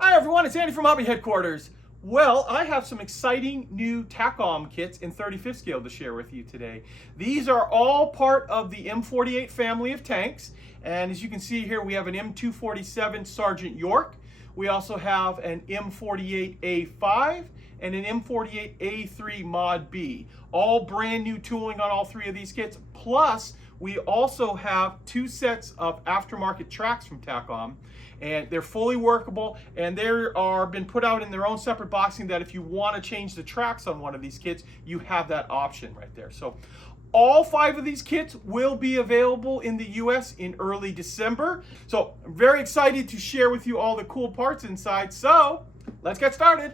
Hi everyone, it's Andy from Hobby Headquarters. Well, I have some exciting new Takom kits in 35th scale to share with you today. These are all part of the M48 family of tanks, and as you can see here, we have an M247 Sergeant York. We also have an M48A5 and an M48A3 Mod B. All brand new tooling on all three of these kits, plus we also have two sets of aftermarket tracks from Takom, and they're fully workable, and they are been put out in their own separate boxing that if you want to change the tracks on one of these kits, you have that option right there. So all 5 of these kits will be available in the US in early December. So I'm very excited to share with you all the cool parts inside. So let's get started.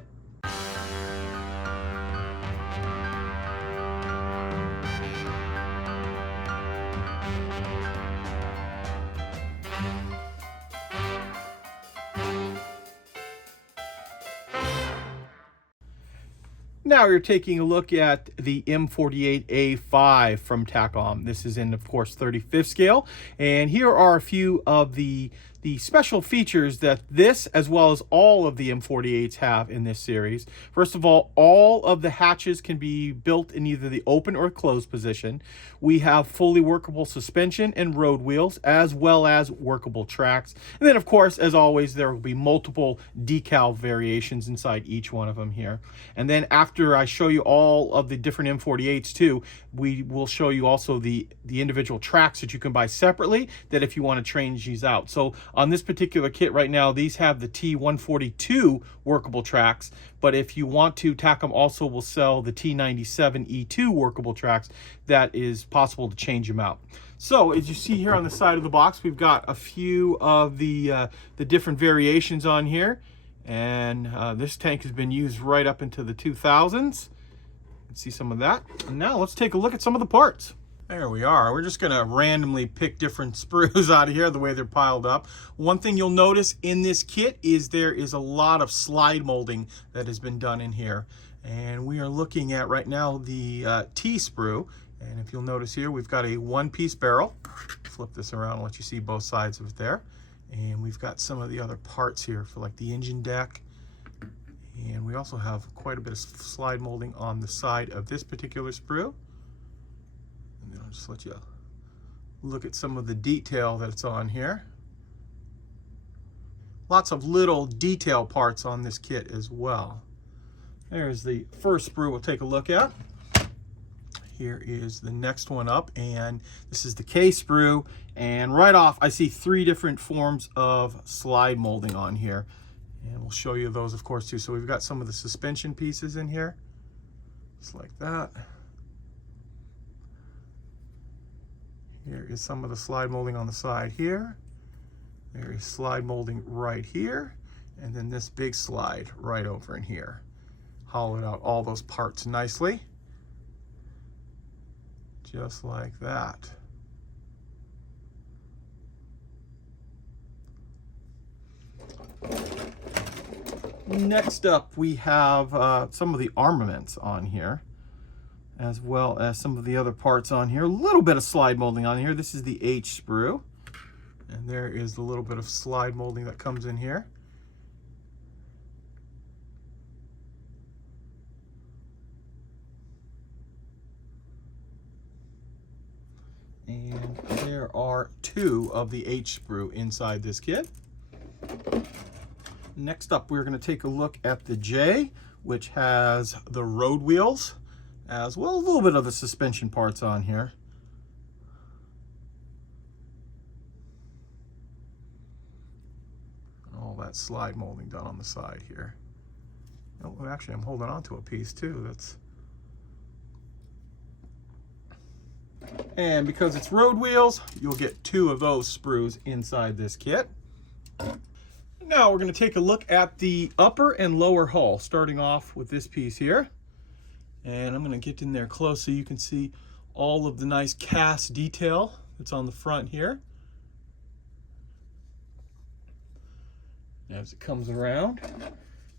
Now you're taking a look at the M48A5 from Takom. This is in, of course, 35th scale. And here are a few of the special features that this, as well as all of the M48s, have in this series. First of all of the hatches can be built in either the open or closed position. We have fully workable suspension and road wheels, as well as workable tracks. And then, of course, as always, there will be multiple decal variations inside each one of them here. And then after I show you all of the different M48s too, we will show you also the individual tracks that you can buy separately, that if you want to change these out. So on this particular kit right now, these have the T142 workable tracks, but if you want to, Takom also will sell the T97E2 workable tracks. That is possible to change them out. So as you see here on the side of the box, we've got a few of the different variations on here. And this tank has been used right up into the 2000s. You can see some of that. And now let's take a look at some of the parts. There we are. We're just going to randomly pick different sprues out of here the way they're piled up. One thing you'll notice in this kit is there is a lot of slide molding that has been done in here. And we are looking at right now the T sprue. And if you'll notice here, we've got a one-piece barrel. Flip this around and let you see both sides of it there. And we've got some of the other parts here for like the engine deck. And we also have quite a bit of slide molding on the side of this particular sprue. And then I'll just let you look at some of the detail that's on here. Lots of little detail parts on this kit as well. There's the first sprue we'll take a look at. Here is the next one up, and this is the K sprue, and right off I see 3 different forms of slide molding on here, and we'll show you those of course too. So we've got some of the suspension pieces in here, just like that. Here is some of the slide molding on the side here. There is slide molding right here, and then this big slide right over in here. Hollowed out all those parts nicely. Just like that. Next up, we have some of the armaments on here, as well as some of the other parts on here. A little bit of slide molding on here. This is the H sprue, and there is the little bit of slide molding that comes in here. And there are 2 of the H sprue inside this kit. Next up, we're going to take a look at the J, which has the road wheels, as well as a little bit of the suspension parts on here. All that slide molding done on the side here. Oh, actually, I'm holding on to a piece too. And because it's road wheels, you'll get 2 of those sprues inside this kit. Now we're going to take a look at the upper and lower hull, starting off with this piece here. And I'm going to get in there close so you can see all of the nice cast detail that's on the front here. As it comes around.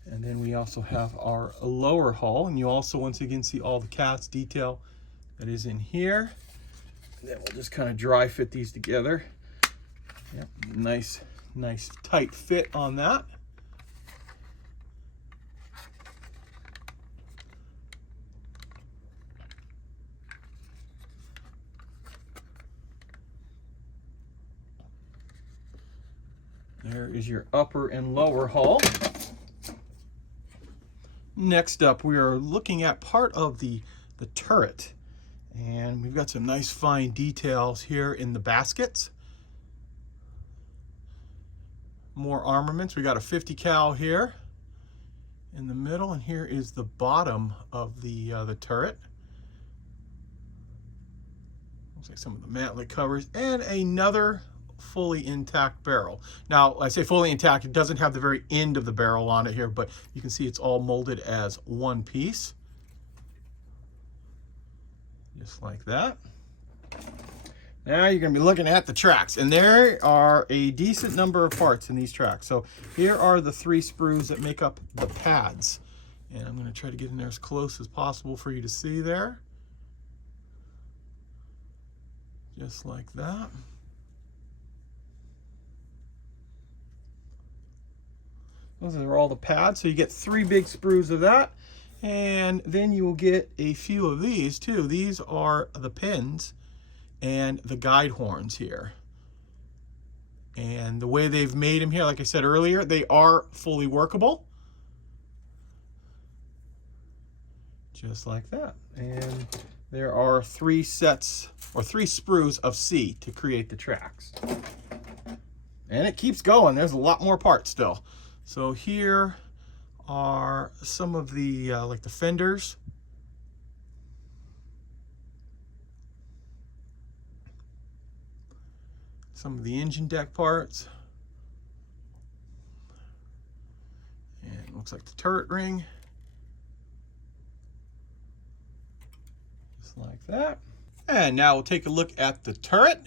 And then we also have our lower hull, and you also once again see all the cast detail that is in here. And then we'll just kind of dry fit these together. Yep, nice tight fit on that. There is your upper and lower hull. Next up, we are looking at part of the turret. And we've got some nice fine details here in the baskets. More armaments. We got a 50 cal here in the middle, and here is the bottom of the turret. Looks like some of the mantlet covers, and another fully intact barrel. Now, I say fully intact, it doesn't have the very end of the barrel on it here, but you can see it's all molded as one piece. Just like that. Now you're going to be looking at the tracks, and there are a decent number of parts in these tracks. So here are the 3 sprues that make up the pads, and I'm going to try to get in there as close as possible for you to see there. Just like that. Those are all the pads. So you get 3 big sprues of that. And then you will get a few of these too. These are the pins and the guide horns here. And the way they've made them here, like I said earlier, they are fully workable. Just like that. And there are 3 sets or 3 sprues of C to create the tracks. And it keeps going. There's a lot more parts still. So here are some of the like the fenders. Some of the engine deck parts. And it looks like the turret ring. Just like that. And now we'll take a look at the turret.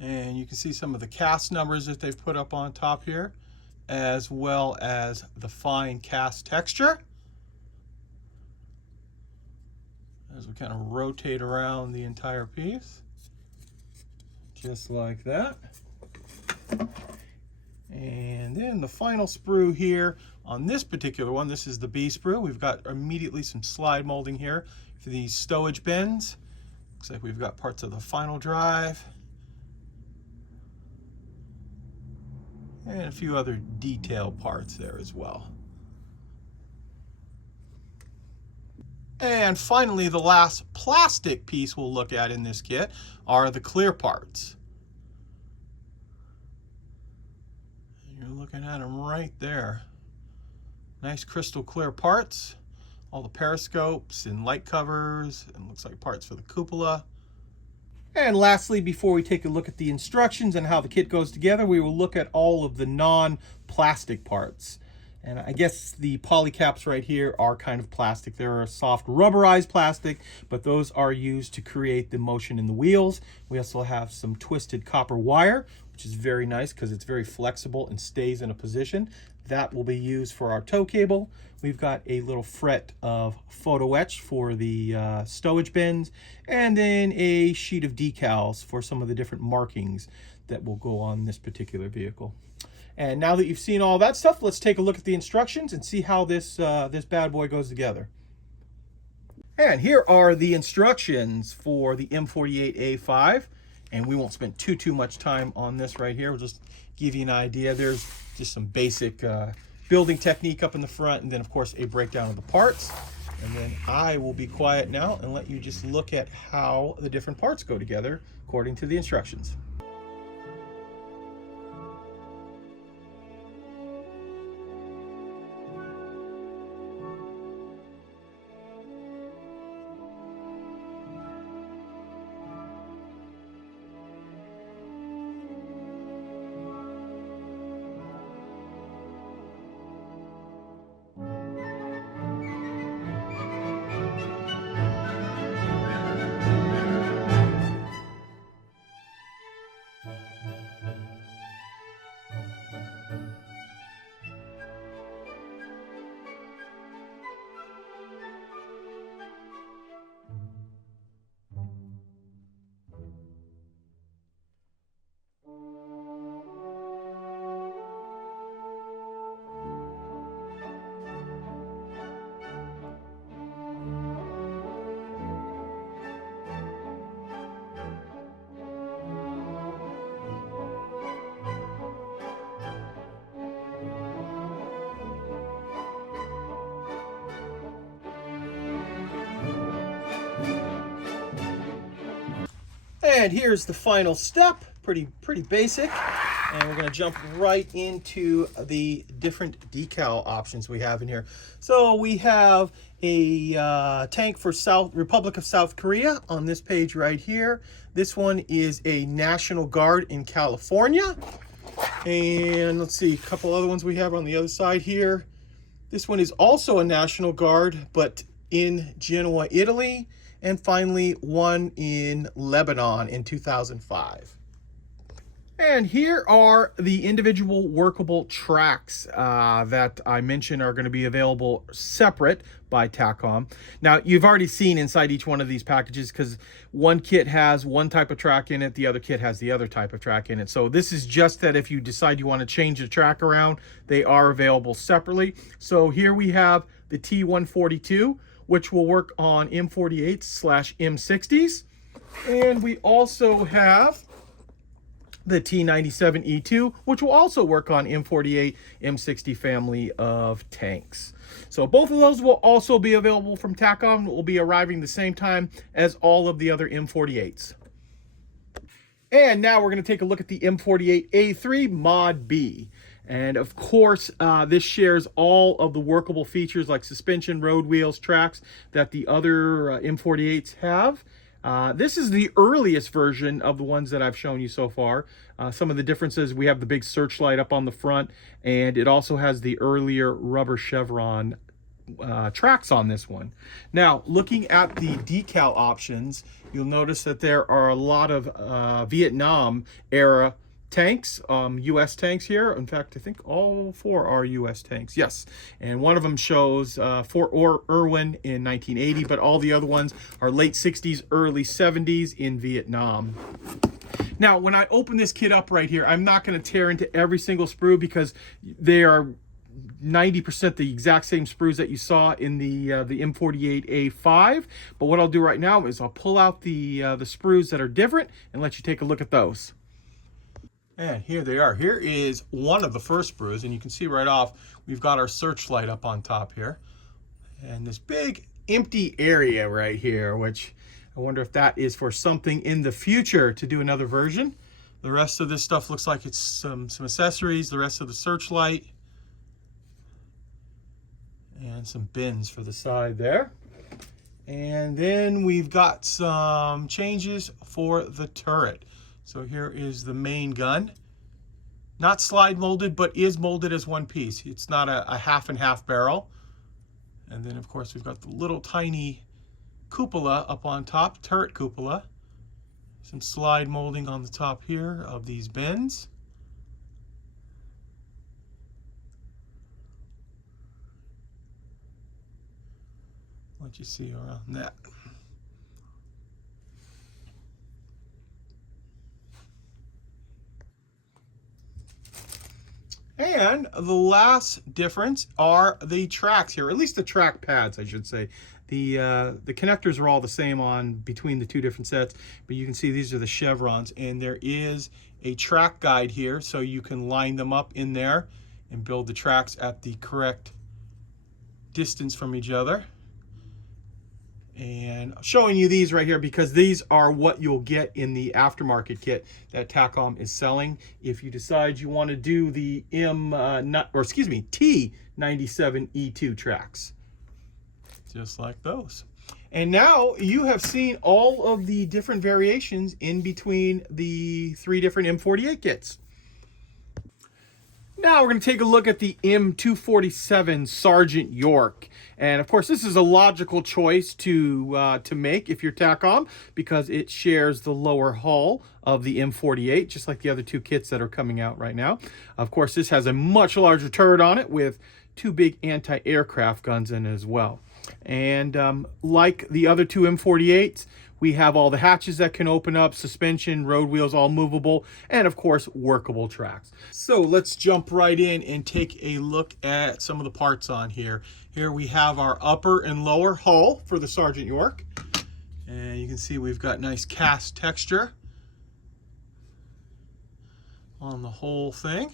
And you can see some of the cast numbers that they've put up on top here, as well as the fine cast texture. As we kind of rotate around the entire piece. Just like that. And then the final sprue here on this particular one, this is the B sprue. We've got immediately some slide molding here for these stowage bins. Looks like we've got parts of the final drive. And a few other detail parts there as well. And finally, the last plastic piece we'll look at in this kit are the clear parts. You're looking at them right there. Nice crystal clear parts. All the periscopes and light covers, and looks like parts for the cupola. And lastly, before we take a look at the instructions and how the kit goes together, we will look at all of the non-plastic parts. And I guess the poly caps right here are kind of plastic. They're a soft rubberized plastic, but those are used to create the motion in the wheels. We also have some twisted copper wire, which is very nice because it's very flexible and stays in a position. That will be used for our tow cable. We've got a little fret of photo etch for the stowage bins, and then a sheet of decals for some of the different markings that will go on this particular vehicle. And now that you've seen all that stuff, let's take a look at the instructions and see how this bad boy goes together. And here are the instructions for the M48A5. And we won't spend too much time on this right here. We'll just give you an idea. There's just some basic building technique up in the front, and then of course a breakdown of the parts. And then I will be quiet now and let you just look at how the different parts go together according to the instructions. And here's the final step, pretty basic. And we're gonna jump right into the different decal options we have in here. So we have a tank for Republic of South Korea on this page right here. This one is a National Guard in California. And let's see, a couple other ones we have on the other side here. This one is also a National Guard, but in Genoa, Italy. And finally, one in Lebanon in 2005. And here are the individual workable tracks that I mentioned are going to be available separate by Takom. Now, you've already seen inside each one of these packages because one kit has one type of track in it, the other kit has the other type of track in it. So this is just that if you decide you want to change the track around, they are available separately. So here we have the T142, which will work on M48/M60s. And we also have the T97E2, which will also work on M48, M60 family of tanks. So both of those will also be available from Takom. It will be arriving the same time as all of the other M48s. And now we're going to take a look at the M48A3 Mod B. And of course, this shares all of the workable features like suspension, road wheels, tracks that the other M48s have. This is the earliest version of the ones that I've shown you so far. Some of the differences, we have the big searchlight up on the front, and it also has the earlier rubber chevron tracks on this one. Now, looking at the decal options, you'll notice that there are a lot of Vietnam era tanks, U.S. tanks here. In fact, I think all four are U.S. tanks. Yes, and one of them shows Fort Irwin in 1980, but all the other ones are late 60s, early 70s in Vietnam. Now, when I open this kit up right here, I'm not going to tear into every single sprue because they are 90% the exact same sprues that you saw in the M48A5. But what I'll do right now is I'll pull out the sprues that are different and let you take a look at those. And here they are. Here is one of the first sprues, and you can see right off, we've got our searchlight up on top here. And this big empty area right here, which I wonder if that is for something in the future to do another version. The rest of this stuff looks like it's some accessories, the rest of the searchlight, and some bins for the side there. And then we've got some changes for the turret. So here is the main gun. Not slide molded, but is molded as one piece. It's not a half and half barrel. And then of course we've got the little tiny cupola up on top, turret cupola. Some slide molding on the top here of these bins. Let you see around that. And the last difference are the tracks here, or at least the track pads, I should say. The connectors are all the same on between the two different sets, but you can see these are the chevrons, and there is a track guide here, so you can line them up in there and build the tracks at the correct distance from each other. And I'm showing you these right here because these are what you'll get in the aftermarket kit that Takom is selling. If you decide you want to do the T97E2 tracks, just like those. And now you have seen all of the different variations in between the three different M48 kits. Now we're going to take a look at the M247 Sergeant York. And of course, this is a logical choice to make if you're Takom because it shares the lower hull of the M48, just like the other two kits that are coming out right now. Of course, this has a much larger turret on it with two big anti-aircraft guns in it as well. And like the other two M48s, we have all the hatches that can open up, suspension, road wheels, all movable, and of course, workable tracks. So let's jump right in and take a look at some of the parts on here. Here we have our upper and lower hull for the Sergeant York. And you can see we've got nice cast texture on the whole thing.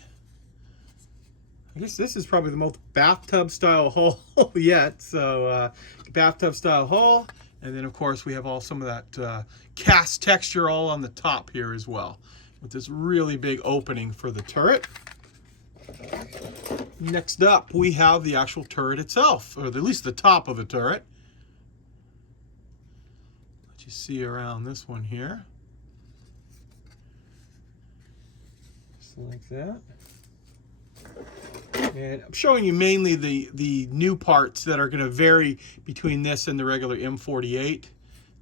I guess this is probably the most bathtub style hull yet. So bathtub style hull. And then of course we have some of that cast texture all on the top here as well, with this really big opening for the turret. Next up, we have the actual turret itself, or at least the top of the turret. Let you see around this one here. Just like that. And I'm showing you mainly the new parts that are going to vary between this and the regular M48.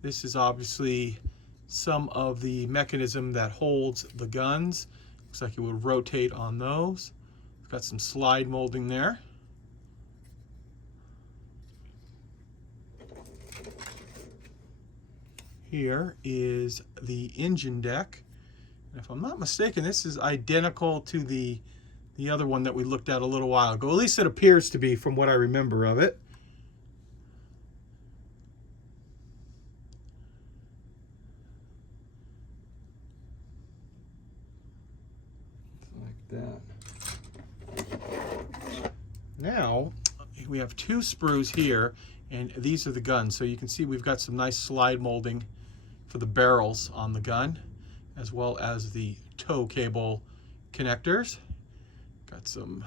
This is obviously some of the mechanism that holds the guns. Looks like it would rotate on those. It's got some slide molding there. Here is the engine deck. And if I'm not mistaken, this is identical to the other one that we looked at a little while ago. At least it appears to be from what I remember of it. Like that. Now, we have two sprues here, and these are the guns. So you can see we've got some nice slide molding for the barrels on the gun, as well as the tow cable connectors. Got some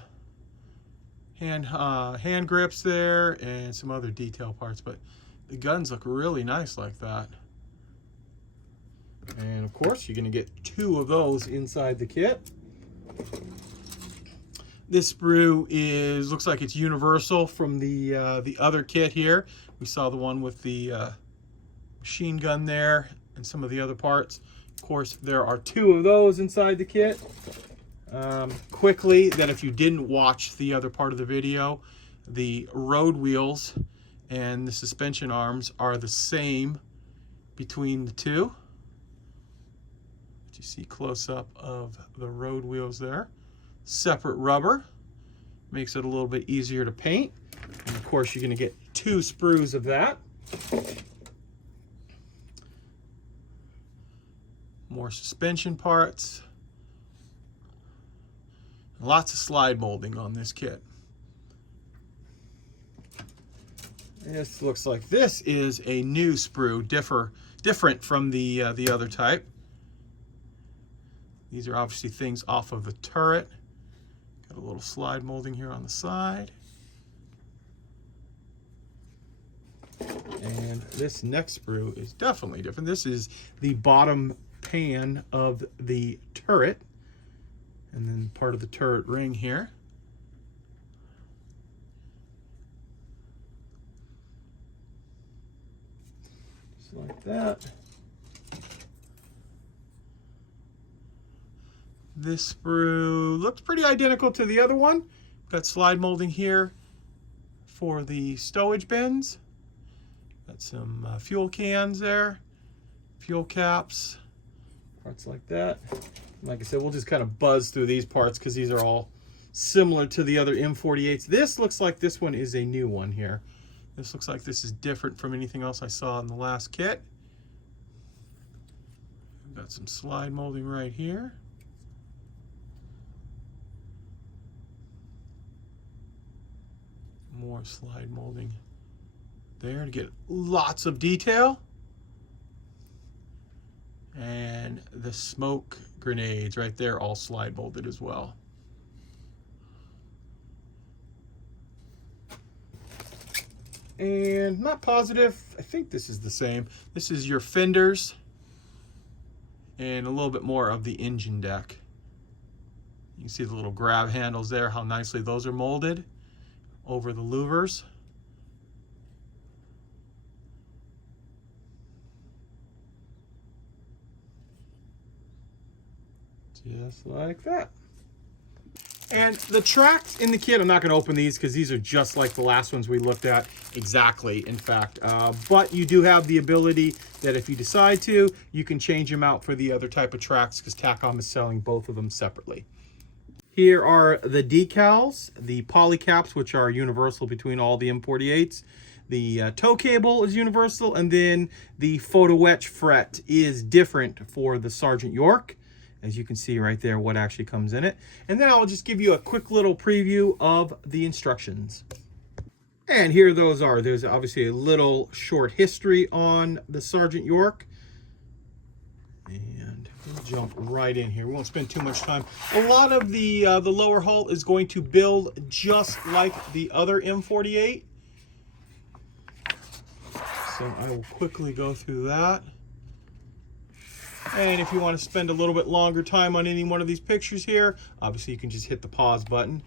hand grips there and some other detail parts, but the guns look really nice like that. And of course, you're going to get two of those inside the kit. This sprue looks like it's universal from the other kit here. We saw the one with the machine gun there and some of the other parts. Of course, there are two of those inside the kit. Quickly, that if you didn't watch the other part of the video, the road wheels and the suspension arms are the same between the two. You see close up of the road wheels there. Separate rubber makes it a little bit easier to paint. And of course, you're going to get two sprues of that. More suspension parts. Lots of slide molding on this kit. This looks like this is a new sprue, different from the other type. These are obviously things off of the turret. Got a little slide molding here on the side. And this next sprue is definitely different. This is the bottom pan of the turret, and then part of the turret ring here. Just like that. This sprue looks pretty identical to the other one. Got slide molding here for the stowage bins. Got some fuel cans there, fuel caps, parts like that. Like I said, we'll just kind of buzz through these parts because these are all similar to the other M48s. This looks like this one is a new one here. This looks like this is different from anything else I saw in the last kit. We've got some slide molding right here. More slide molding there to get lots of detail. And the smoke grenades right there, all slide molded as well. And not positive, I think this is the same. This is your fenders and a little bit more of the engine deck. You can see the little grab handles there, how nicely those are molded over the louvers. Just like that. And the tracks in the kit, I'm not going to open these because these are just like the last ones we looked at. Exactly, in fact. But you do have the ability that if you decide to, you can change them out for the other type of tracks because Takom is selling both of them separately. Here are the decals, the poly caps, which are universal between all the M48s. The tow cable is universal, and then the photo etch fret is different for the Sergeant York. As you can see right there, what actually comes in it. And then I'll just give you a quick little preview of the instructions. And here those are. There's obviously a little short history on the Sergeant York. And we'll jump right in here. We won't spend too much time. A lot of the lower hull is going to build just like the other M48. So I will quickly go through that. And if you want to spend a little bit longer time on any one of these pictures here, obviously you can just hit the pause button.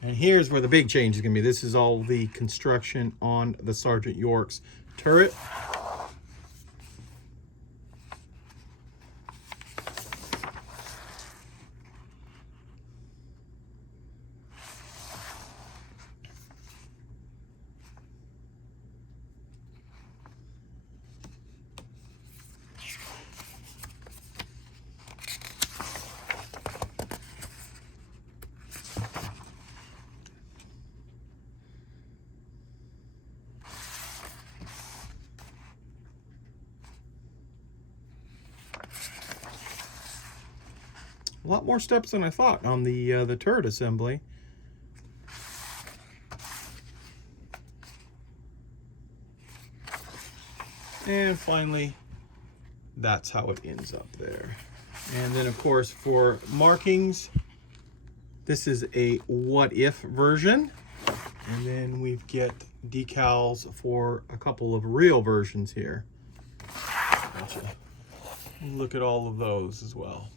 And here's where the big change is going to be. This is all the construction on the Sergeant York's turret. A lot more steps than I thought on the turret assembly. And finally, that's how it ends up there. And then of course for markings, this is a what if version. And then we get decals for a couple of real versions here. Gotcha. Look at all of those as well.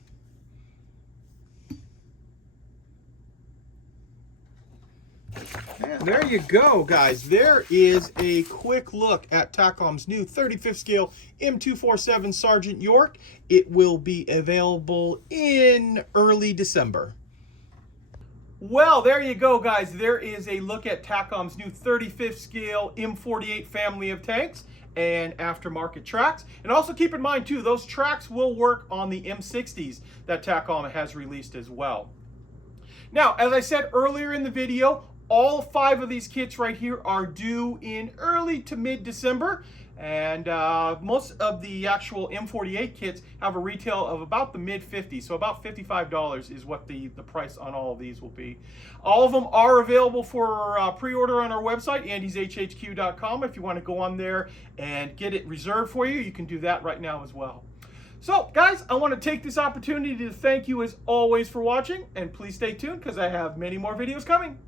And there you go, guys. There is a quick look at Takom's new 35th scale M247 Sergeant York. It will be available in early December. Well, there you go, guys. There is a look at Takom's new 35th scale M48 family of tanks and aftermarket tracks. And also keep in mind, too, those tracks will work on the M60s that Takom has released as well. Now, as I said earlier in the video, all 5 of these kits right here are due in early to mid-December, and most of the actual M48 kits have a retail of about the mid-50s, so about $55 is what the price on all of these will be. All of them are available for pre-order on our website, andyshhq.com. If you want to go on there and get it reserved for you, you can do that right now as well. So, guys, I want to take this opportunity to thank you as always for watching, and please stay tuned because I have many more videos coming.